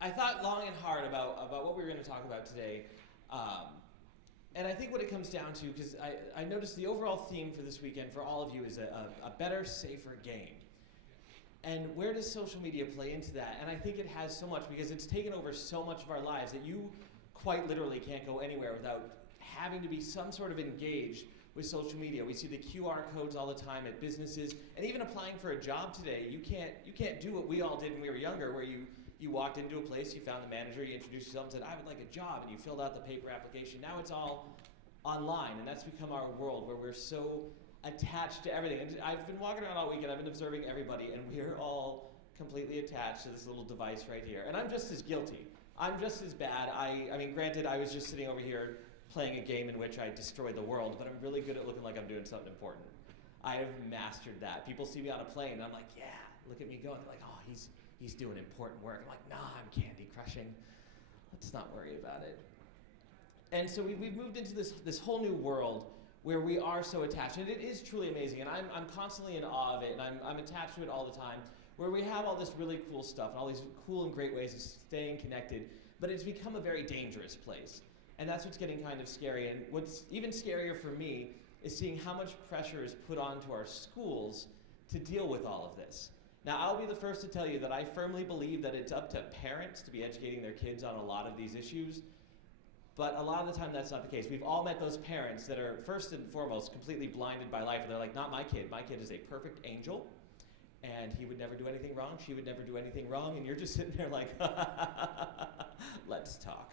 I thought long and hard about what we were going to talk about today. And I think what it comes down to, because I noticed the overall theme for this weekend for all of you is a better, safer game. And where does social media play into that? And I think it has so much because it's taken over so much of our lives that you quite literally can't go anywhere without having to be some sort of engaged with social media. We see the QR codes all the time at businesses, and even applying for a job today, you can't do what we all did when we were younger, where you walked into a place, you found the manager, you introduced yourself and said, I would like a job, and you filled out the paper application. Now it's all online, and that's become our world where we're so attached to everything. And I've been walking around all weekend, I've been observing everybody, and we're all completely attached to this little device right here. And I'm just as guilty. I'm just as bad. I mean, granted, I was just sitting over here playing a game in which I destroyed the world, but I'm really good at looking like I'm doing something important. I have mastered that. People see me on a plane, and I'm like, yeah, look at me go. And they're like, oh, he's doing important work. I'm like, nah, I'm candy crushing. Let's not worry about it. And so we've moved into this whole new world where we are so attached. And it is truly amazing. And I'm constantly in awe of it, and I'm attached to it all the time, where we have all this really cool stuff and all these cool and great ways of staying connected. But it's become a very dangerous place. And that's what's getting kind of scary. And what's even scarier for me is seeing how much pressure is put onto our schools to deal with all of this. Now, I'll be the first to tell you that I firmly believe that it's up to parents to be educating their kids on a lot of these issues. But a lot of the time, that's not the case. We've all met those parents that are, first and foremost, completely blinded by life. And they're like, not my kid. My kid is a perfect angel. And he would never do anything wrong. She would never do anything wrong. And you're just sitting there like, let's talk.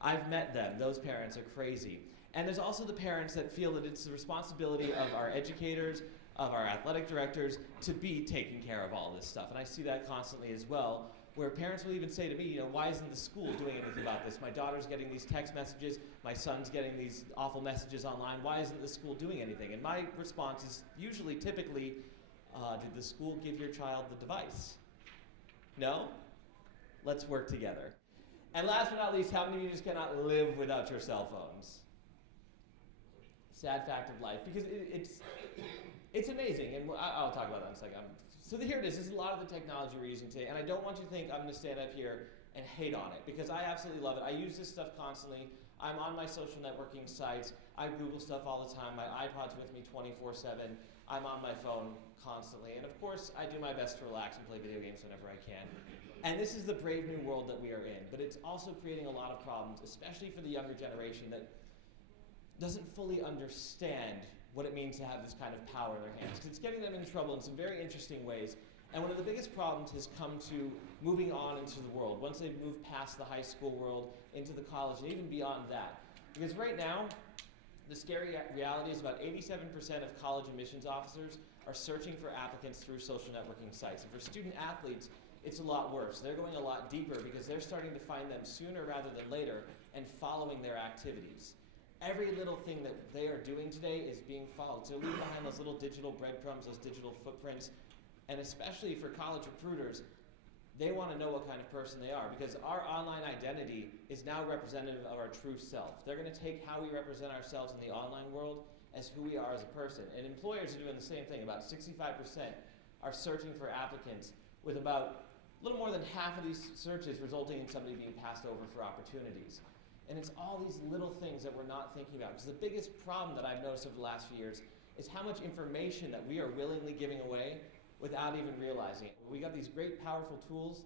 I've met them. Those parents are crazy. And there's also the parents that feel that it's the responsibility of our educators, of our athletic directors, to be taking care of all this stuff. And I see that constantly as well, where parents will even say to me, why isn't the school doing anything about this? My daughter's getting these text messages, my son's getting these awful messages online, why isn't the school doing anything? And my response is usually, typically, did the school give your child the device? No? Let's work together. And last but not least, how many of you just cannot live without your cell phones? Sad fact of life, because it's amazing, and I'll talk about that in a second. So here it is. This is a lot of the technology we're using today, and I don't want you to think I'm going to stand up here and hate on it, because I absolutely love it. I use this stuff constantly. I'm on my social networking sites. I Google stuff all the time. My iPod's with me 24/7. I'm on my phone constantly, and of course, I do my best to relax and play video games whenever I can. And this is the brave new world that we are in, but it's also creating a lot of problems, especially for the younger generation that doesn't fully understand what it means to have this kind of power in their hands. Because it's getting them in trouble in some very interesting ways. And one of the biggest problems has come to moving on into the world, once they've moved past the high school world, into the college, and even beyond that. Because right now, the scary reality is about 87% of college admissions officers are searching for applicants through social networking sites. And for student athletes, it's a lot worse. They're going a lot deeper because they're starting to find them sooner rather than later and following their activities. Every little thing that they are doing today is being followed. So leave behind those little digital breadcrumbs, those digital footprints. And especially for college recruiters, they want to know what kind of person they are, because our online identity is now representative of our true self. They're going to take how we represent ourselves in the online world as who we are as a person. And employers are doing the same thing. About 65% are searching for applicants, with about a little more than half of these searches resulting in somebody being passed over for opportunities. And it's all these little things that we're not thinking about. Because the biggest problem that I've noticed over the last few years is how much information that we are willingly giving away without even realizing it. We got these great, powerful tools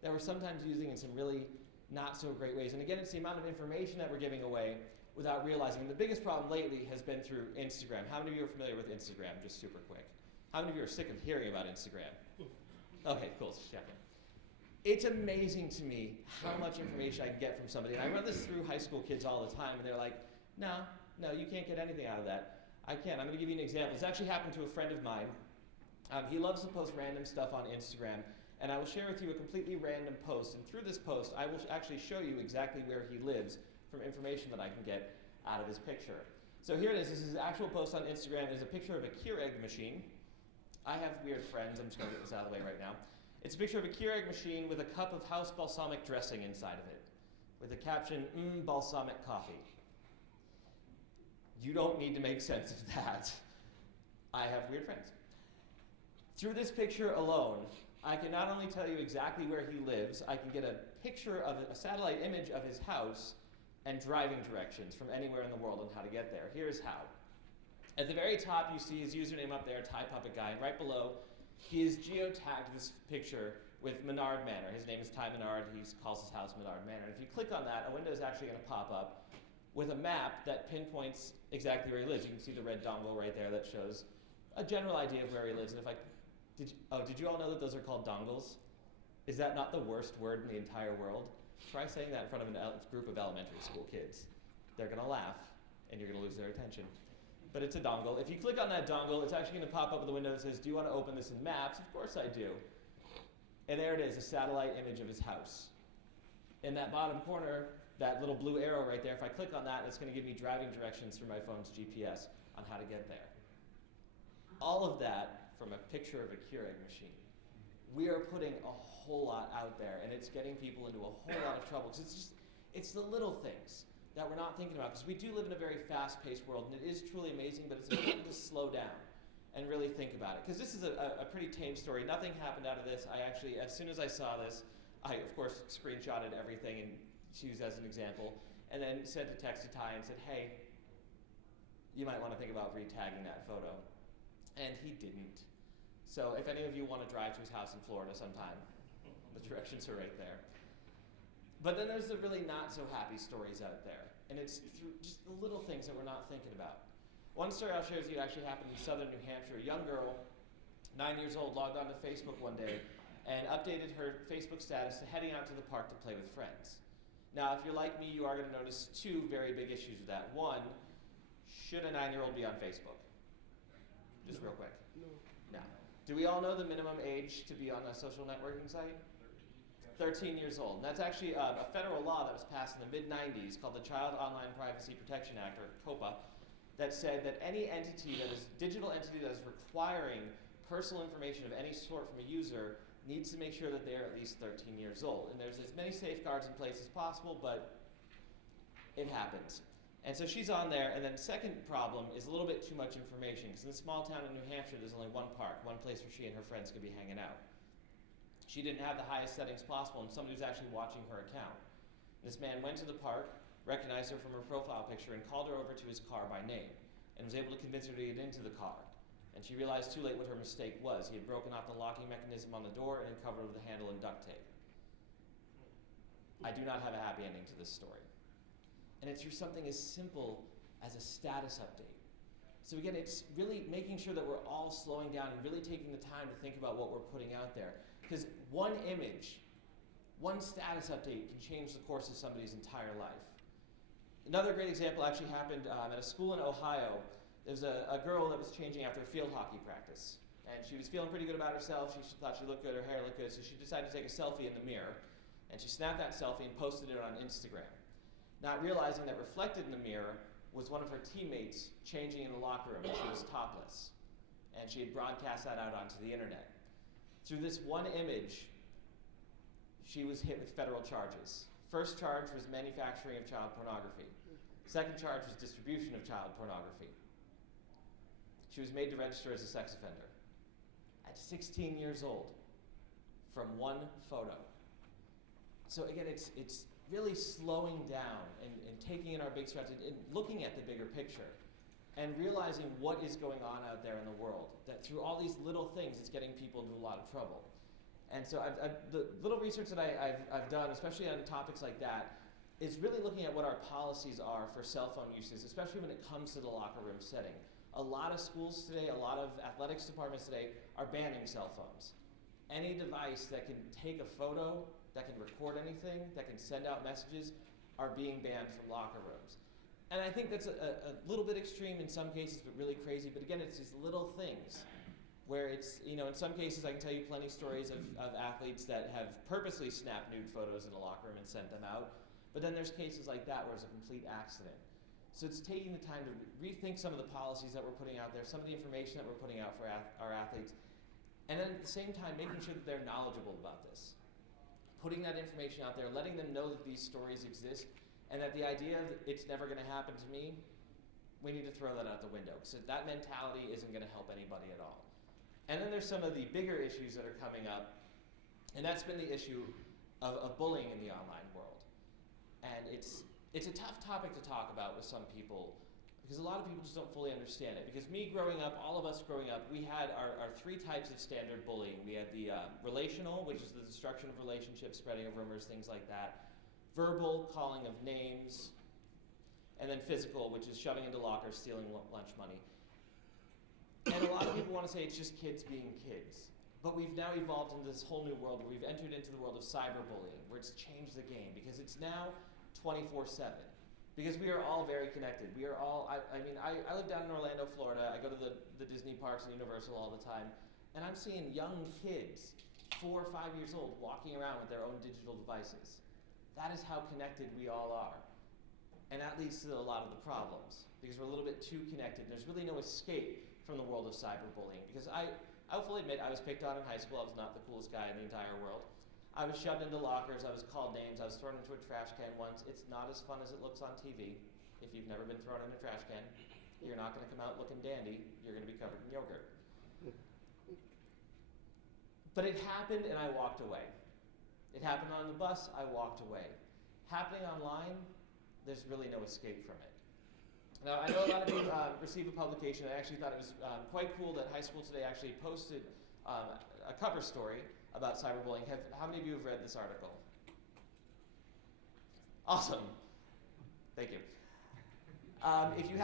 that we're sometimes using in some really not so great ways. And again, it's the amount of information that we're giving away without realizing. And the biggest problem lately has been through Instagram. How many of you are familiar with Instagram? Just super quick. How many of you are sick of hearing about Instagram? Okay, cool, just checking. It's amazing to me how much information I can get from somebody. And I run this through high school kids all the time, and they're like, no, you can't get anything out of that. I can. I'm going to give you an example. This actually happened to a friend of mine. He loves to post random stuff on Instagram, and I will share with you a completely random post. And through this post, I will actually show you exactly where he lives from information that I can get out of his picture. So here it is. This is an actual post on Instagram. It is a picture of a Keurig machine. I have weird friends. I'm just going to get this out of the way right now. It's a picture of a Keurig machine with a cup of house balsamic dressing inside of it, with the caption, balsamic coffee. You don't need to make sense of that. I have weird friends. Through this picture alone, I can not only tell you exactly where he lives, I can get a picture of a satellite image of his house and driving directions from anywhere in the world on how to get there. Here's how. At the very top, you see his username up there, Thai Puppet Guy, and right below, he has geotagged this picture with Menard Manor. His name is Ty Menard. He calls his house Menard Manor. And if you click on that, a window is actually going to pop up with a map that pinpoints exactly where he lives. You can see the red dongle right there that shows a general idea of where he lives. And if I, did you all know that those are called dongles? Is that not the worst word in the entire world? Try saying that in front of a group of elementary school kids. They're going to laugh, and you're going to lose their attention. But it's a dongle. If you click on that dongle, it's actually going to pop up with a window that says, do you want to open this in Maps? Of course I do. And there it is, a satellite image of his house. In that bottom corner, that little blue arrow right there, if I click on that, it's going to give me driving directions through my phone's GPS on how to get there. All of that from a picture of a Keurig machine. We are putting a whole lot out there, and it's getting people into a whole lot of trouble. Because it's the little things that we're not thinking about. Because we do live in a very fast-paced world, and it is truly amazing, but it's important to slow down and really think about it. Because this is a pretty tame story. Nothing happened out of this. I actually, as soon as I saw this, I, of course, screenshotted everything and used as an example, and then sent a text to Ty and said, hey, you might want to think about re-tagging that photo. And he didn't. So if any of you want to drive to his house in Florida sometime, the directions are right there. But then there's the really not so happy stories out there. And it's through just the little things that we're not thinking about. One story I'll share with you actually happened in southern New Hampshire. A young girl, 9 years old, logged onto Facebook one day and updated her Facebook status to heading out to the park to play with friends. Now, if you're like me, you are going to notice two very big issues with that. One, should a 9-year-old be on Facebook? Just real quick. No. Do we all know the minimum age to be on a social networking site? 13 years old. And that's actually a federal law that was passed in the mid-90s called the Child Online Privacy Protection Act, or COPA, that said that any entity that is, digital entity that is requiring personal information of any sort from a user needs to make sure that they're at least 13 years old. And there's as many safeguards in place as possible, but it happens. And so she's on there, and then the second problem is a little bit too much information, because in a small town in New Hampshire, there's only one park, one place where she and her friends could be hanging out. She didn't have the highest settings possible, and somebody was actually watching her account. This man went to the park, recognized her from her profile picture, and called her over to his car by name, and was able to convince her to get into the car. And she realized too late what her mistake was. He had broken off the locking mechanism on the door and had covered it with the handle and duct tape. I do not have a happy ending to this story. And it's through something as simple as a status update. So again, it's really making sure that we're all slowing down and really taking the time to think about what we're putting out there. Because one image, one status update can change the course of somebody's entire life. Another great example actually happened at a school in Ohio. There was a girl that was changing after a field hockey practice. And she was feeling pretty good about herself. She thought she looked good, her hair looked good, so she decided to take a selfie in the mirror. And she snapped that selfie and posted it on Instagram, not realizing that reflected in the mirror was one of her teammates changing in the locker room, and she was topless. And she had broadcast that out onto the internet. Through this one image, she was hit with federal charges. First charge was manufacturing of child pornography. Second charge was distribution of child pornography. She was made to register as a sex offender at 16 years old from one photo. So again, it's really slowing down and taking in our big strides and looking at the bigger picture and realizing what is going on out there in the world. That through all these little things, it's getting people into a lot of trouble. And so the little research that I've done, especially on topics like that, is really looking at what our policies are for cell phone uses, especially when it comes to the locker room setting. A lot of schools today, a lot of athletics departments today are banning cell phones. Any device that can take a photo, that can record anything, that can send out messages, are being banned from locker rooms. And I think that's a little bit extreme in some cases, but really crazy. But again, it's these little things where it's, in some cases I can tell you plenty of stories of athletes that have purposely snapped nude photos in a locker room and sent them out. But then there's cases like that where it's a complete accident. So it's taking the time to rethink some of the policies that we're putting out there, some of the information that we're putting out for our athletes, and then at the same time making sure that they're knowledgeable about this. Putting that information out there, letting them know that these stories exist, and that the idea of it's never going to happen to me, we need to throw that out the window. So that mentality isn't going to help anybody at all. And then there's some of the bigger issues that are coming up, and that's been the issue of bullying in the online world. And it's a tough topic to talk about with some people, because a lot of people just don't fully understand it. Because me growing up, all of us growing up, we had our three types of standard bullying. We had the relational, which is the destruction of relationships, spreading of rumors, things like that. Verbal, calling of names. And then physical, which is shoving into lockers, stealing lunch money. And a lot of people want to say it's just kids being kids. But we've now evolved into this whole new world where we've entered into the world of cyberbullying, where it's changed the game, because it's now 24/7. Because we are all very connected. We are all, I live down in Orlando, Florida. I go to the Disney parks and Universal all the time. And I'm seeing young kids, 4 or 5 years old, walking around with their own digital devices. That is how connected we all are. And that leads to a lot of the problems, because we're a little bit too connected. There's really no escape from the world of cyberbullying. Because I'll fully admit, I was picked on in high school. I was not the coolest guy in the entire world. I was shoved into lockers, I was called names, I was thrown into a trash can once. It's not as fun as it looks on TV. If you've never been thrown in a trash can, you're not going to come out looking dandy. You're going to be covered in yogurt. But it happened and I walked away. It happened on the bus, I walked away. Happening online, there's really no escape from it. Now, I know a lot of you receive a publication. I actually thought it was quite cool that High School Today actually posted a cover story about cyberbullying. How many of you have read this article? Awesome. Thank you. If you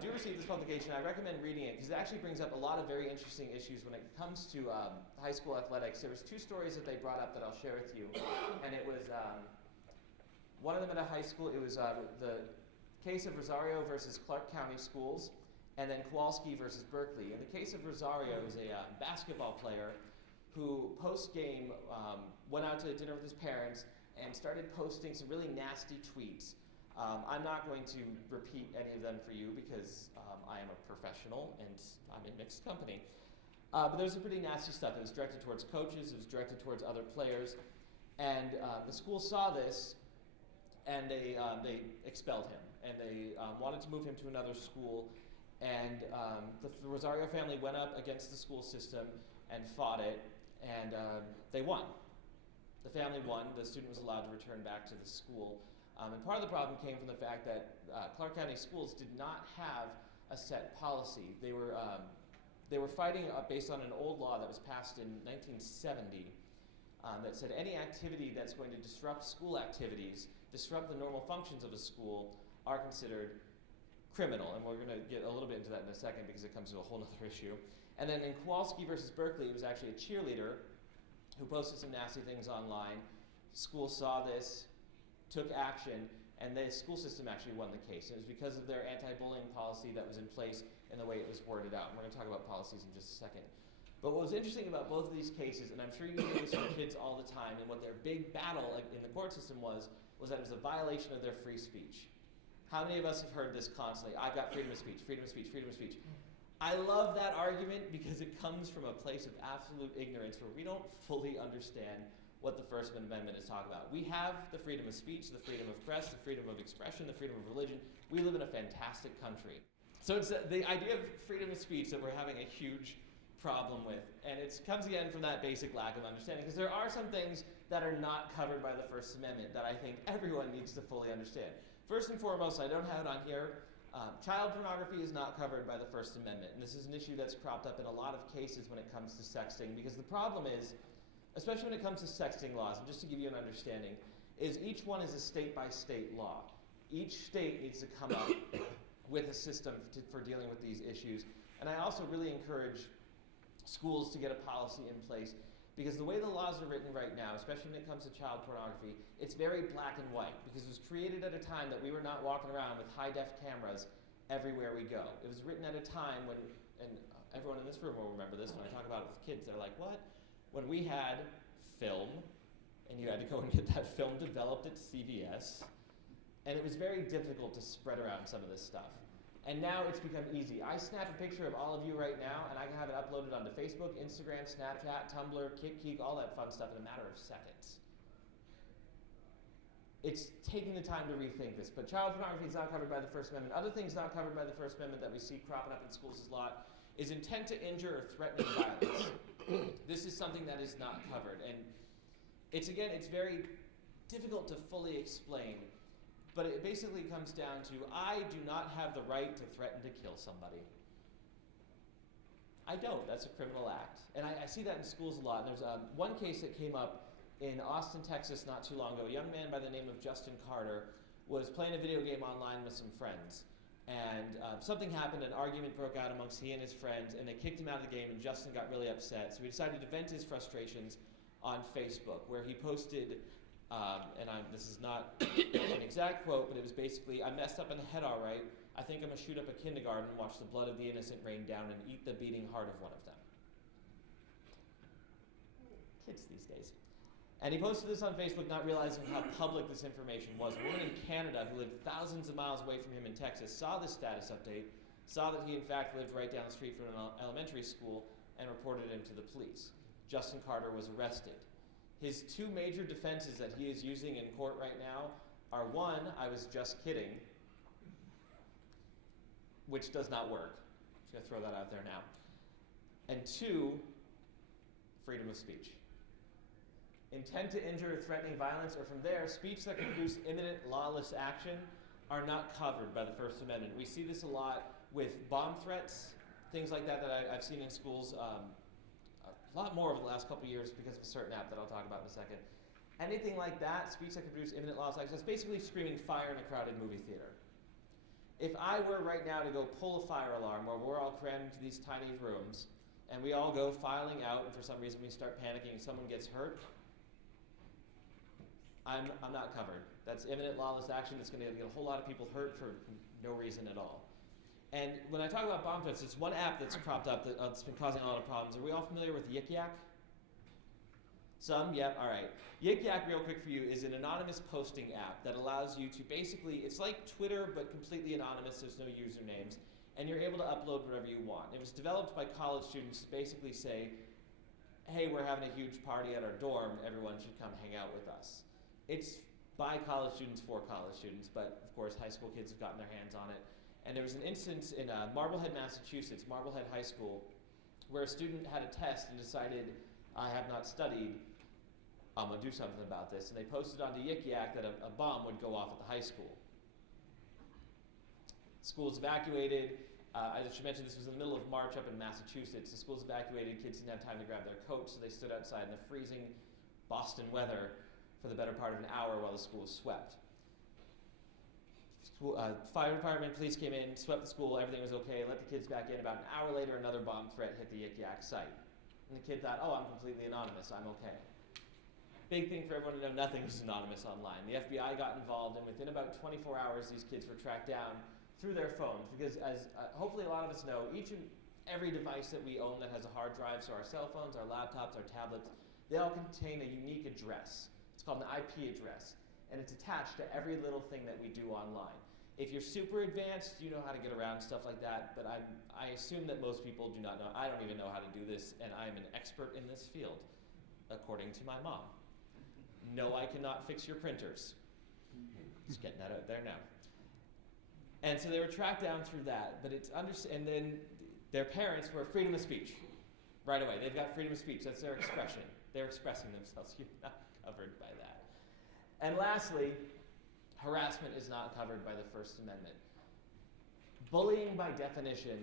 do receive this publication, I recommend reading it, because it actually brings up a lot of very interesting issues when it comes to high school athletics. There was 2 stories that they brought up that I'll share with you, and it was one of them at a high school. It was the case of Rosario versus Clark County schools, and then Kowalski versus Berkeley. In the case of Rosario, it was a basketball player who post-game went out to dinner with his parents and started posting some really nasty tweets. I'm not going to repeat any of them for you, because I am a professional and I'm in mixed company. But there was some pretty nasty stuff. It was directed towards coaches, it was directed towards other players, and the school saw this and they expelled him, and they wanted to move him to another school, and the Rosario family went up against the school system and fought it, and they won. The family won. The student was allowed to return back to the school. And part of the problem came from the fact that Clark County schools did not have a set policy. They were fighting based on an old law that was passed in 1970 that said any activity that's going to disrupt school activities, disrupt the normal functions of a school, are considered criminal. And we're going to get a little bit into that in a second, because it comes to a whole other issue. And then in Kowalski versus Berkeley, it was actually a cheerleader who posted some nasty things online. School saw this, took action, and the school system actually won the case. It was because of their anti-bullying policy that was in place and the way it was worded out. And we're going to talk about policies in just a second. But what was interesting about both of these cases, and I'm sure you hear this from kids all the time, and what their big battle in the court system was that it was a violation of their free speech. How many of us have heard this constantly? I've got freedom of speech, freedom of speech, freedom of speech. I love that argument, because it comes from a place of absolute ignorance where we don't fully understand what the First Amendment is talking about. We have the freedom of speech, the freedom of press, the freedom of expression, the freedom of religion. We live in a fantastic country. So it's the idea of freedom of speech that we're having a huge problem with. And it comes again from that basic lack of understanding, because there are some things that are not covered by the First Amendment that I think everyone needs to fully understand. First and foremost, I don't have it on here, child pornography is not covered by the First Amendment. And this is an issue that's cropped up in a lot of cases when it comes to sexting, because the problem is, especially when it comes to sexting laws, and just to give you an understanding, is each one is a state-by-state law. Each state needs to come up with a system for dealing with these issues. And I also really encourage schools to get a policy in place, because the way the laws are written right now, especially when it comes to child pornography, it's very black and white, because it was created at a time that we were not walking around with high-def cameras everywhere we go. It was written at a time when, and everyone in this room will remember this when I talk about it with kids, they're like, what? When we had film, and you had to go and get that film developed at CVS, and it was very difficult to spread around some of this stuff. And now it's become easy. I snap a picture of all of you right now, and I can have it uploaded onto Facebook, Instagram, Snapchat, Tumblr, KickKeek, all that fun stuff in a matter of seconds. It's taking the time to rethink this. But child pornography is not covered by the First Amendment. Other things not covered by the First Amendment that we see cropping up in schools a lot is intent to injure or threatening violence. This is something that is not covered. And It's very difficult to fully explain, but it basically comes down to, I do not have the right to threaten to kill somebody. I don't. That's a criminal act. And I see that in schools a lot. There's one case that came up in Austin, Texas not too long ago. A young man by the name of Justin Carter was playing a video game online with some friends. And something happened, an argument broke out amongst he and his friends, and they kicked him out of the game, and Justin got really upset. So he decided to vent his frustrations on Facebook, where he posted, this is not an exact quote, but it was basically, I messed up in the head all right. I think I'm going to shoot up a kindergarten and watch the blood of the innocent rain down and eat the beating heart of one of them. Kids these days. And he posted this on Facebook, not realizing how public this information was. A woman in Canada who lived thousands of miles away from him in Texas saw this status update, saw that he in fact lived right down the street from an elementary school, and reported him to the police. Justin Carter was arrested. His two major defenses that he is using in court right now are, one, I was just kidding, which does not work. I'm just going to throw that out there now. And two, freedom of speech. Intent to injure or threatening violence, or from there, speech that can produce imminent lawless action are not covered by the First Amendment. We see this a lot with bomb threats, things like that I've seen in schools a lot more over the last couple of years because of a certain app that I'll talk about in a second. Anything like that, speech that can produce imminent lawless action, that's basically screaming fire in a crowded movie theater. If I were right now to go pull a fire alarm where we're all crammed into these tiny rooms, and we all go filing out, and for some reason we start panicking and someone gets hurt, I'm not covered. That's imminent lawless action that's going to get a whole lot of people hurt for no reason at all. And when I talk about bomb threats, it's one app that's cropped up that's been causing a lot of problems. Are we all familiar with Yik Yak? Some? Yep, all right. Yik Yak, real quick for you, is an anonymous posting app that allows you to basically, it's like Twitter, but completely anonymous, there's no usernames, and you're able to upload whatever you want. It was developed by college students to basically say, hey, we're having a huge party at our dorm, everyone should come hang out with us. It's by college students for college students, but of course high school kids have gotten their hands on it. And there was an instance in Marblehead, Massachusetts, Marblehead High School, where a student had a test and decided, I have not studied, I'm going to do something about this. And they posted onto Yik Yak that a bomb would go off at the high school. School's evacuated. I should mention this was in the middle of March up in Massachusetts. The school's evacuated. Kids didn't have time to grab their coats, so they stood outside in the freezing Boston weather for the better part of an hour while the school was swept. Fire department, police came in, swept the school, everything was okay, let the kids back in. About an hour later, another bomb threat hit the Yik Yak site. And the kid thought, oh, I'm completely anonymous, I'm okay. Big thing for everyone to know, nothing is anonymous online. The FBI got involved, and within about 24 hours, these kids were tracked down through their phones, because as hopefully a lot of us know, each and every device that we own that has a hard drive, so our cell phones, our laptops, our tablets, they all contain a unique address. It's called an IP address, and it's attached to every little thing that we do online. If you're super advanced, you know how to get around stuff like that, but I assume that most people do not know. I don't even know how to do this, and I'm an expert in this field, according to my mom. No, I cannot fix your printers. Just getting that out there now. And so they were tracked down through that, but and then their parents were freedom of speech. Right away, they've got freedom of speech, that's their expression. They're expressing themselves, you're not covered by that. And lastly, harassment is not covered by the First Amendment. Bullying, by definition,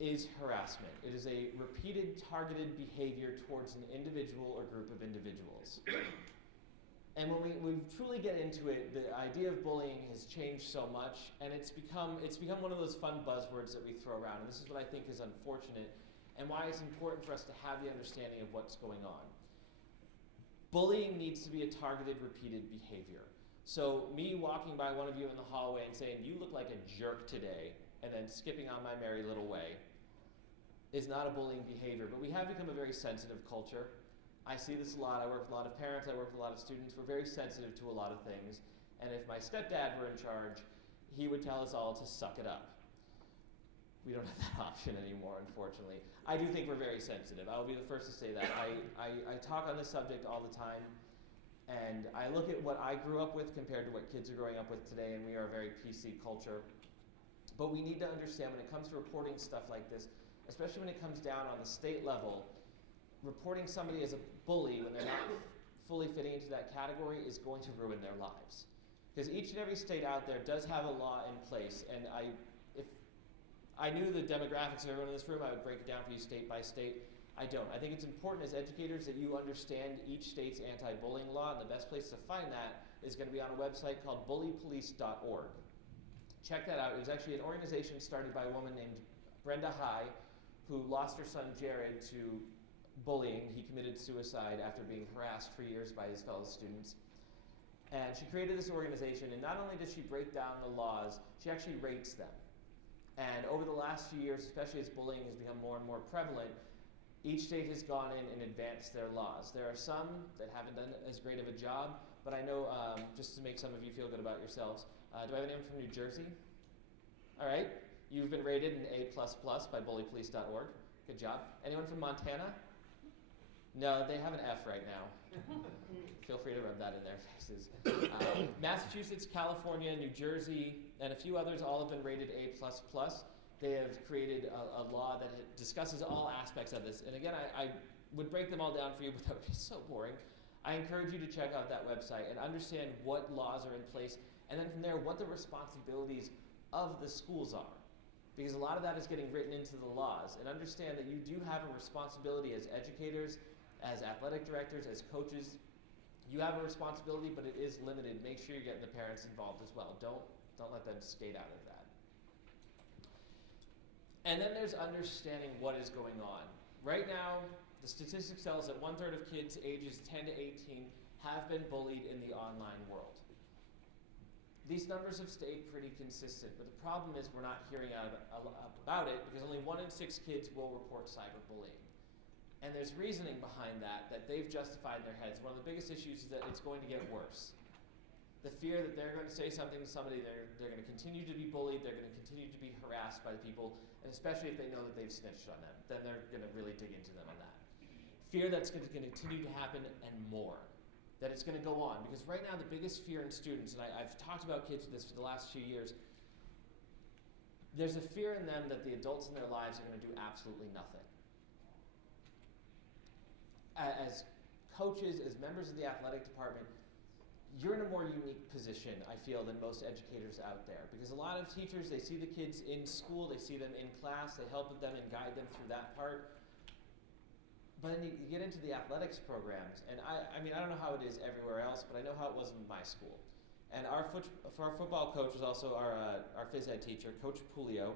is harassment. It is a repeated, targeted behavior towards an individual or group of individuals. And when we truly get into it, the idea of bullying has changed so much, and it's become one of those fun buzzwords that we throw around. And this is what I think is unfortunate, and why it's important for us to have the understanding of what's going on. Bullying needs to be a targeted, repeated behavior. So me walking by one of you in the hallway and saying, you look like a jerk today, and then skipping on my merry little way, is not a bullying behavior. But we have become a very sensitive culture. I see this a lot. I work with a lot of parents. I work with a lot of students. We're very sensitive to a lot of things. And if my stepdad were in charge, he would tell us all to suck it up. We don't have that option anymore, unfortunately. I do think we're very sensitive. I will be the first to say that. I talk on this subject all the time. And I look at what I grew up with compared to what kids are growing up with today, and we are a very PC culture. But we need to understand when it comes to reporting stuff like this, especially when it comes down on the state level, reporting somebody as a bully when they're not fully fitting into that category is going to ruin their lives. Because each and every state out there does have a law in place, and if I knew the demographics of everyone in this room, I would break it down for you state by state. I don't. I think it's important as educators that you understand each state's anti-bullying law, and the best place to find that is going to be on a website called bullypolice.org. Check that out. It was actually an organization started by a woman named Brenda High, who lost her son Jared to bullying. He committed suicide after being harassed for years by his fellow students. And she created this organization, and not only does she break down the laws, she actually rates them. And over the last few years, especially as bullying has become more and more prevalent, each state has gone in and advanced their laws. There are some that haven't done as great of a job, but I know, just to make some of you feel good about yourselves, do I have anyone from New Jersey? All right, you've been rated an A++ by bullypolice.org. Good job. Anyone from Montana? No, they have an F right now. Feel free to rub that in their faces. Massachusetts, California, New Jersey, and a few others all have been rated A++. They have created a law that discusses all aspects of this. And again, I would break them all down for you, but that would be so boring. I encourage you to check out that website and understand what laws are in place, and then from there, what the responsibilities of the schools are. Because a lot of that is getting written into the laws. And understand that you do have a responsibility as educators, as athletic directors, as coaches. You have a responsibility, but it is limited. Make sure you're getting the parents involved as well. Don't let them skate out of that. And then there's understanding what is going on. Right now, the statistics tell us that 1/3 of kids ages 10 to 18 have been bullied in the online world. These numbers have stayed pretty consistent, but the problem is we're not hearing about it because only 1 in 6 kids will report cyberbullying. And there's reasoning behind that they've justified in their heads. One of the biggest issues is that it's going to get worse. The fear that they're going to say something to somebody, they're going to continue to be bullied, they're going to continue to be harassed by the people, and especially if they know that they've snitched on them, then they're going to really dig into them on that. Fear that's going to continue to happen and more. That it's going to go on. Because right now the biggest fear in students, and I've talked about kids with this for the last few years, there's a fear in them that the adults in their lives are going to do absolutely nothing. As coaches, as members of the athletic department, you're in a more unique position, I feel, than most educators out there. Because a lot of teachers, they see the kids in school, they see them in class, they help them and guide them through that part. But then you get into the athletics programs, and I mean, I don't know how it is everywhere else, but I know how it was in my school. And our football coach was also our phys ed teacher, Coach Pulio.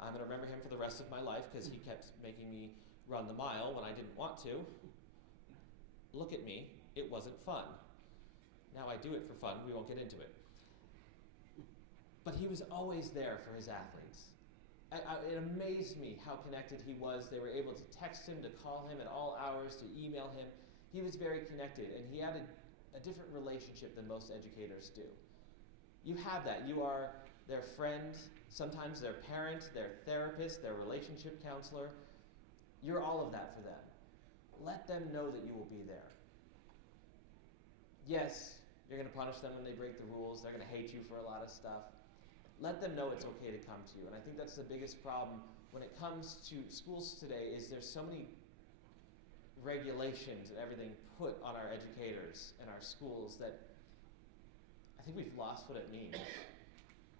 I'm going to remember him for the rest of my life because he kept making me run the mile when I didn't want to. Look at me, it wasn't fun. Now I do it for fun, we won't get into it. But he was always there for his athletes. It amazed me how connected he was. They were able to text him, to call him at all hours, to email him. He was very connected, and he had a different relationship than most educators do. You have that. You are their friend, sometimes their parent, their therapist, their relationship counselor. You're all of that for them. Let them know that you will be there. Yes, you're going to punish them when they break the rules. They're going to hate you for a lot of stuff. Let them know it's okay to come to you. And I think that's the biggest problem when it comes to schools today is there's so many regulations and everything put on our educators and our schools that I think we've lost what it means.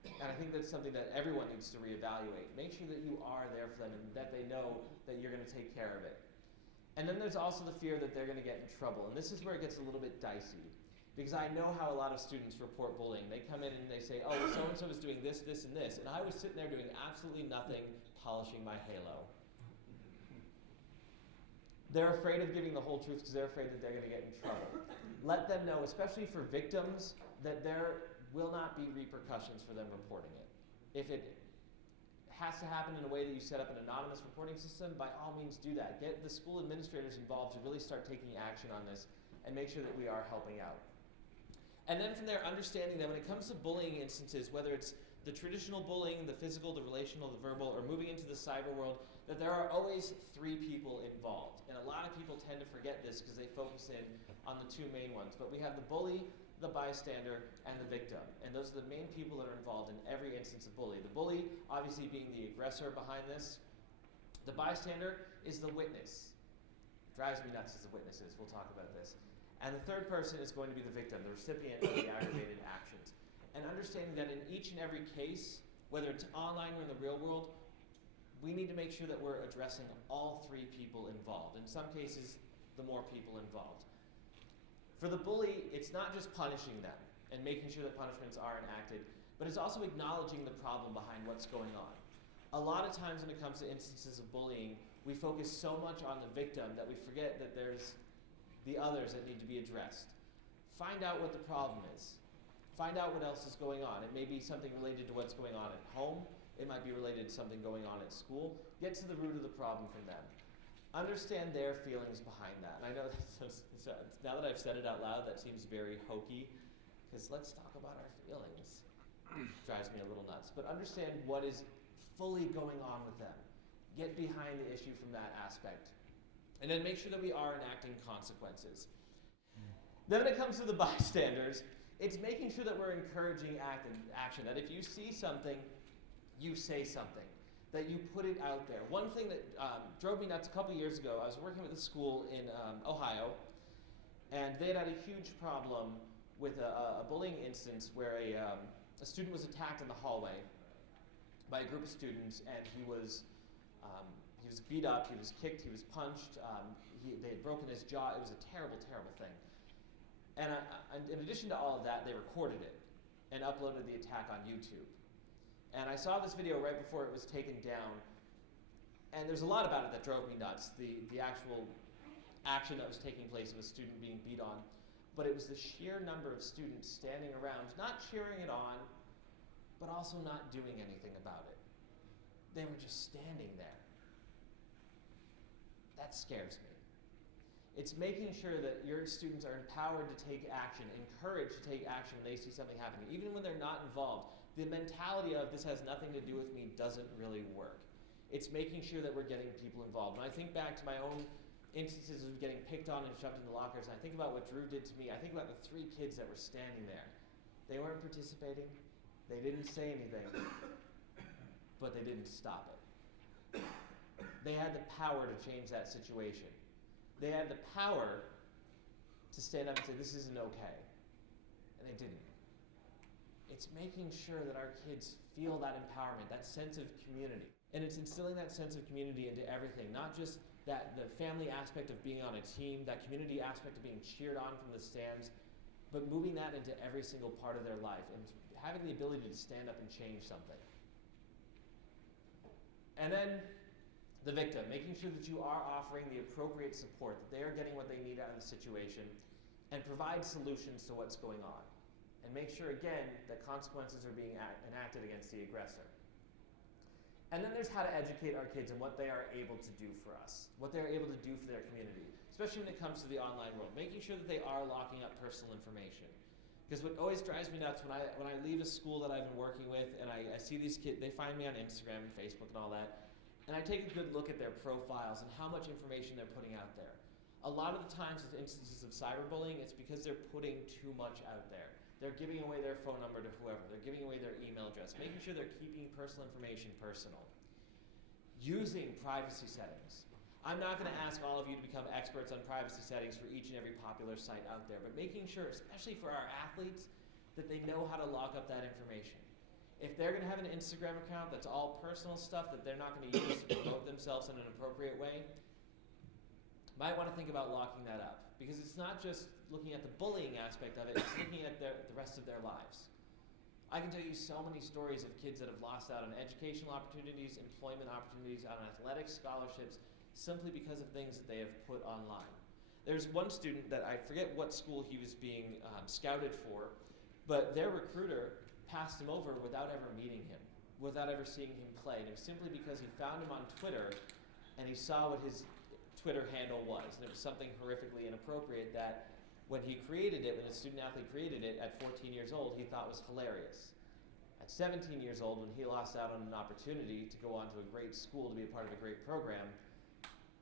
And I think that's something that everyone needs to reevaluate. Make sure that you are there for them and that they know that you're going to take care of it. And then there's also the fear that they're going to get in trouble. And this is where it gets a little bit dicey. Because I know how a lot of students report bullying. They come in and they say, oh, well, so-and-so is doing this, this, and this. And I was sitting there doing absolutely nothing, polishing my halo. They're afraid of giving the whole truth because they're afraid that they're going to get in trouble. Let them know, especially for victims, that there will not be repercussions for them reporting it. If it has to happen in a way that you set up an anonymous reporting system, by all means do that. Get the school administrators involved to really start taking action on this and make sure that we are helping out. And then from there, understanding that when it comes to bullying instances, whether it's the traditional bullying, the physical, the relational, the verbal, or moving into the cyber world, that there are always 3 people involved. And a lot of people tend to forget this because they focus in on the 2 main ones. But we have the bully, the bystander, and the victim. And those are the main people that are involved in every instance of bullying. The bully, obviously, being the aggressor behind this. The bystander is the witness. Drives me nuts as the witness is. We'll talk about this. And the third person is going to be the victim, the recipient of the aggravated actions. And understanding that in each and every case, whether it's online or in the real world, we need to make sure that we're addressing all three people involved. In some cases, the more people involved. For the bully, it's not just punishing them and making sure that punishments are enacted, but it's also acknowledging the problem behind what's going on. A lot of times when it comes to instances of bullying, we focus so much on the victim that we forget that there's the others that need to be addressed. Find out what the problem is. Find out what else is going on. It may be something related to what's going on at home. It might be related to something going on at school. Get to the root of the problem from them. Understand their feelings behind that. And I know now that I've said it out loud, that seems very hokey, because let's talk about our feelings. Drives me a little nuts. But understand what is fully going on with them. Get behind the issue from that aspect. And then make sure that we are enacting consequences. Then when it comes to the bystanders, it's making sure that we're encouraging action, that if you see something, you say something, that you put it out there. One thing that drove me nuts a couple years ago, I was working with a school in Ohio, and they had a huge problem with a bullying instance where a student was attacked in the hallway by a group of students, and he was beat up, he was kicked, he was punched, they had broken his jaw. It was a terrible, terrible thing. And in addition to all of that, they recorded it and uploaded the attack on YouTube. And I saw this video right before it was taken down, and there's a lot about it that drove me nuts. The actual action that was taking place of a student being beat on, but it was the sheer number of students standing around, not cheering it on, but also not doing anything about it. They were just standing there. That scares me. It's making sure that your students are empowered to take action, encouraged to take action when they see something happening, even when they're not involved. The mentality of this has nothing to do with me doesn't really work. It's making sure that we're getting people involved. When I think back to my own instances of getting picked on and shoved in the lockers, and I think about what Drew did to me, I think about the 3 kids that were standing there. They weren't participating, they didn't say anything, but they didn't stop it. They had the power to change that situation. They had the power to stand up and say, this isn't okay. And they didn't. It's making sure that our kids feel that empowerment, that sense of community. And it's instilling that sense of community into everything, not just the family aspect of being on a team, that community aspect of being cheered on from the stands, but moving that into every single part of their life and having the ability to stand up and change something. And then the victim, making sure that you are offering the appropriate support, that they are getting what they need out of the situation, and provide solutions to what's going on. And make sure, again, that consequences are being enacted against the aggressor. And then there's how to educate our kids on what they are able to do for us, what they're able to do for their community, especially when it comes to the online world, making sure that they are locking up personal information. Because what always drives me nuts when I leave a school that I've been working with and I see these kids, they find me on Instagram and Facebook and all that, and I take a good look at their profiles and how much information they're putting out there. A lot of the times with instances of cyberbullying, it's because they're putting too much out there. They're giving away their phone number to whoever. They're giving away their email address, making sure they're keeping personal information personal. Using privacy settings. I'm not going to ask all of you to become experts on privacy settings for each and every popular site out there, but making sure, especially for our athletes, that they know how to lock up that information. If they're going to have an Instagram account that's all personal stuff that they're not going to use to promote themselves in an appropriate way, might want to think about locking that up. Because it's not just looking at the bullying aspect of it, it's looking at the rest of their lives. I can tell you so many stories of kids that have lost out on educational opportunities, employment opportunities, on athletic scholarships, simply because of things that they have put online. There's one student that I forget what school he was being scouted for, but their recruiter passed him over without ever meeting him, without ever seeing him play. And it was simply because he found him on Twitter and he saw what his Twitter handle was. And it was something horrifically inappropriate that when he created it, when the student athlete created it at 14 years old, he thought was hilarious. At 17 years old, when he lost out on an opportunity to go on to a great school to be a part of a great program,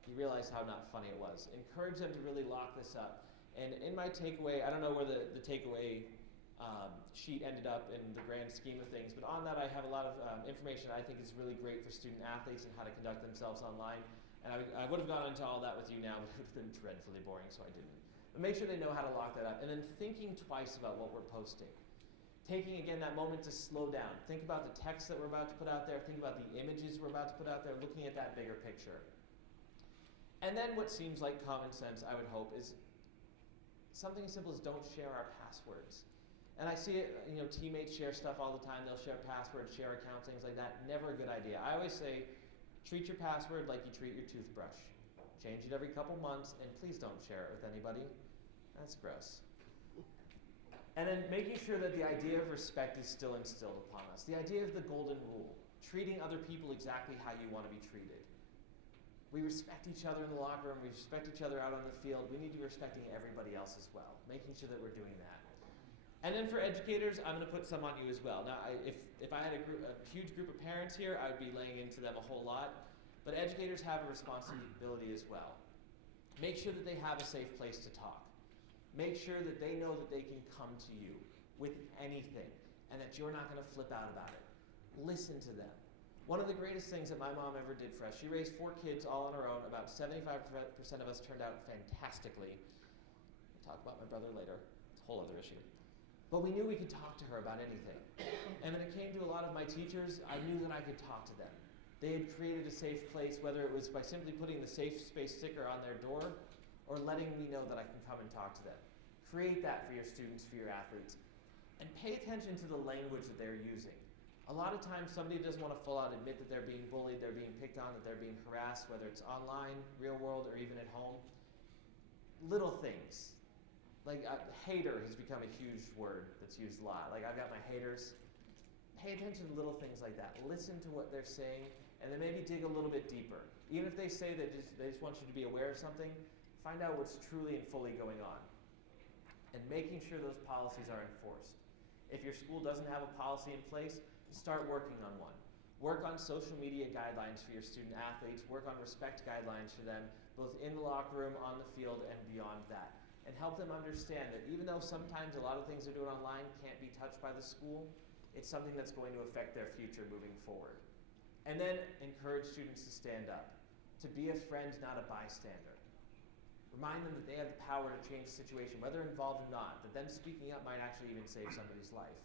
he realized how not funny it was. Encourage them to really lock this up. And in my takeaway, I don't know where the takeaway sheet ended up in the grand scheme of things, but on that I have a lot of information that I think is really great for student athletes and how to conduct themselves online. And I would have gone into all that with you now, but it would have been dreadfully boring, so I didn't. But make sure they know how to lock that up. And then thinking twice about what we're posting. Taking, again, that moment to slow down. Think about the text that we're about to put out there. Think about the images we're about to put out there, looking at that bigger picture. And then what seems like common sense, I would hope, is something as simple as don't share our passwords. And I see it, teammates share stuff all the time. They'll share passwords, share accounts, things like that. Never a good idea. I always say, treat your password like you treat your toothbrush. Change it every couple months, and please don't share it with anybody. That's gross. And then making sure that the idea of respect is still instilled upon us. The idea of the golden rule, treating other people exactly how you want to be treated. We respect each other in the locker room, we respect each other out on the field. We need to be respecting everybody else as well, making sure that we're doing that. And then for educators, I'm going to put some on you as well. Now, if I had a huge group of parents here, I would be laying into them a whole lot. But educators have a responsibility as well. Make sure that they have a safe place to talk. Make sure that they know that they can come to you with anything and that you're not going to flip out about it. Listen to them. One of the greatest things that my mom ever did for us, she raised 4 kids all on her own. About 75% of us turned out fantastically. We'll talk about my brother later. It's a whole other issue. But we knew we could talk to her about anything. And when it came to a lot of my teachers, I knew that I could talk to them. They had created a safe place, whether it was by simply putting the safe space sticker on their door or letting me know that I can come and talk to them. Create that for your students, for your athletes. And pay attention to the language that they're using. A lot of times somebody doesn't want to full out admit that they're being bullied, they're being picked on, that they're being harassed, whether it's online, real world, or even at home. Little things. Like hater has become a huge word that's used a lot. Like I've got my haters. Pay attention to little things like that. Listen to what they're saying, and then maybe dig a little bit deeper. Even if they say that they just want you to be aware of something, find out what's truly and fully going on. And making sure those policies are enforced. If your school doesn't have a policy in place, start working on one. Work on social media guidelines for your student athletes. Work on respect guidelines for them, both in the locker room, on the field, and beyond that. And help them understand that even though sometimes a lot of things they're doing online can't be touched by the school, it's something that's going to affect their future moving forward. And then encourage students to stand up, to be a friend, not a bystander. Remind them that they have the power to change the situation, whether involved or not, that them speaking up might actually even save somebody's life.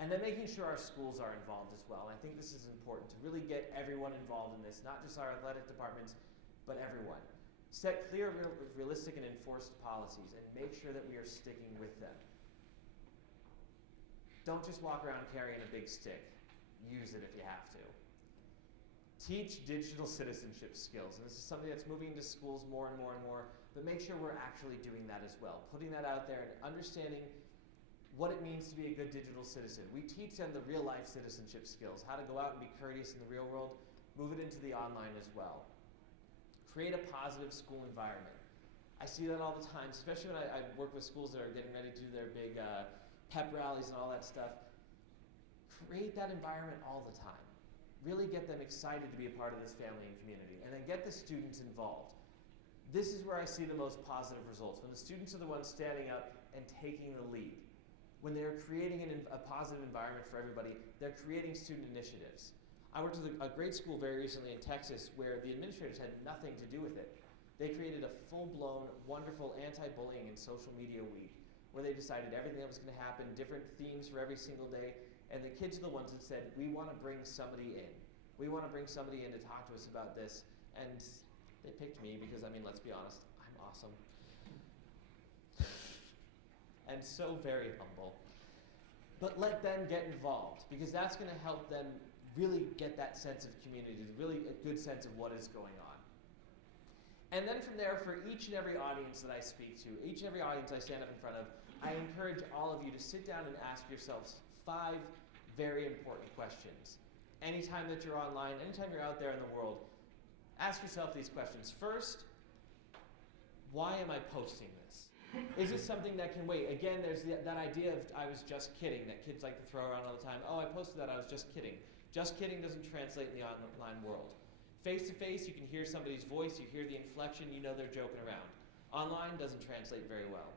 And then making sure our schools are involved as well. And I think this is important, to really get everyone involved in this, not just our athletic departments, but everyone. Set clear, realistic, and enforced policies, and make sure that we are sticking with them. Don't just walk around carrying a big stick. Use it if you have to. Teach digital citizenship skills. And this is something that's moving into schools more and more and more, but make sure we're actually doing that as well. Putting that out there and understanding what it means to be a good digital citizen. We teach them the real life citizenship skills, how to go out and be courteous in the real world, move it into the online as well. Create a positive school environment. I see that all the time, especially when I work with schools that are getting ready to do their big pep rallies and all that stuff. Create that environment all the time. Really get them excited to be a part of this family and community, and then get the students involved. This is where I see the most positive results, when the students are the ones standing up and taking the lead. When they're creating a positive environment for everybody, they're creating student initiatives. I worked with a great school very recently in Texas where the administrators had nothing to do with it. They created a full-blown, wonderful anti-bullying and social media week where they decided everything that was going to happen, different themes for every single day, and the kids are the ones that said, we want to bring somebody in. We want to bring somebody in to talk to us about this. And they picked me because, let's be honest, I'm awesome. And so very humble. But let them get involved, because that's going to help them really get that sense of community, really a good sense of what is going on. And then from there, for each and every audience that I speak to, each and every audience I stand up in front of, I encourage all of you to sit down and ask yourselves 5 very important questions. Anytime that you're online, anytime you're out there in the world, ask yourself these questions. First, why am I posting this? Is this something that can wait? Again, there's that idea of I was just kidding that kids like to throw around all the time. Oh, I posted that, I was just kidding. Just kidding doesn't translate in the online world. Face-to-face, you can hear somebody's voice, you hear the inflection, you know they're joking around. Online doesn't translate very well.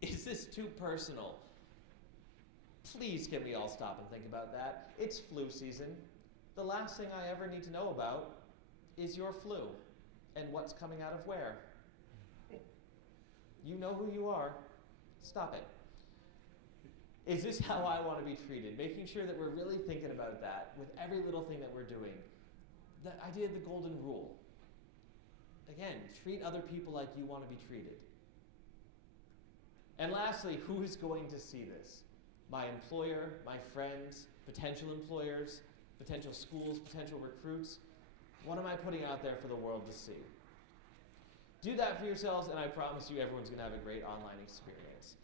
Is this too personal? Please can we all stop and think about that? It's flu season. The last thing I ever need to know about is your flu and what's coming out of where. You know who you are. Stop it. Is this how I want to be treated? Making sure that we're really thinking about that with every little thing that we're doing. The idea of the golden rule. Again, treat other people like you want to be treated. And lastly, who is going to see this? My employer, my friends, potential employers, potential schools, potential recruits. What am I putting out there for the world to see? Do that for yourselves, and I promise you everyone's going to have a great online experience.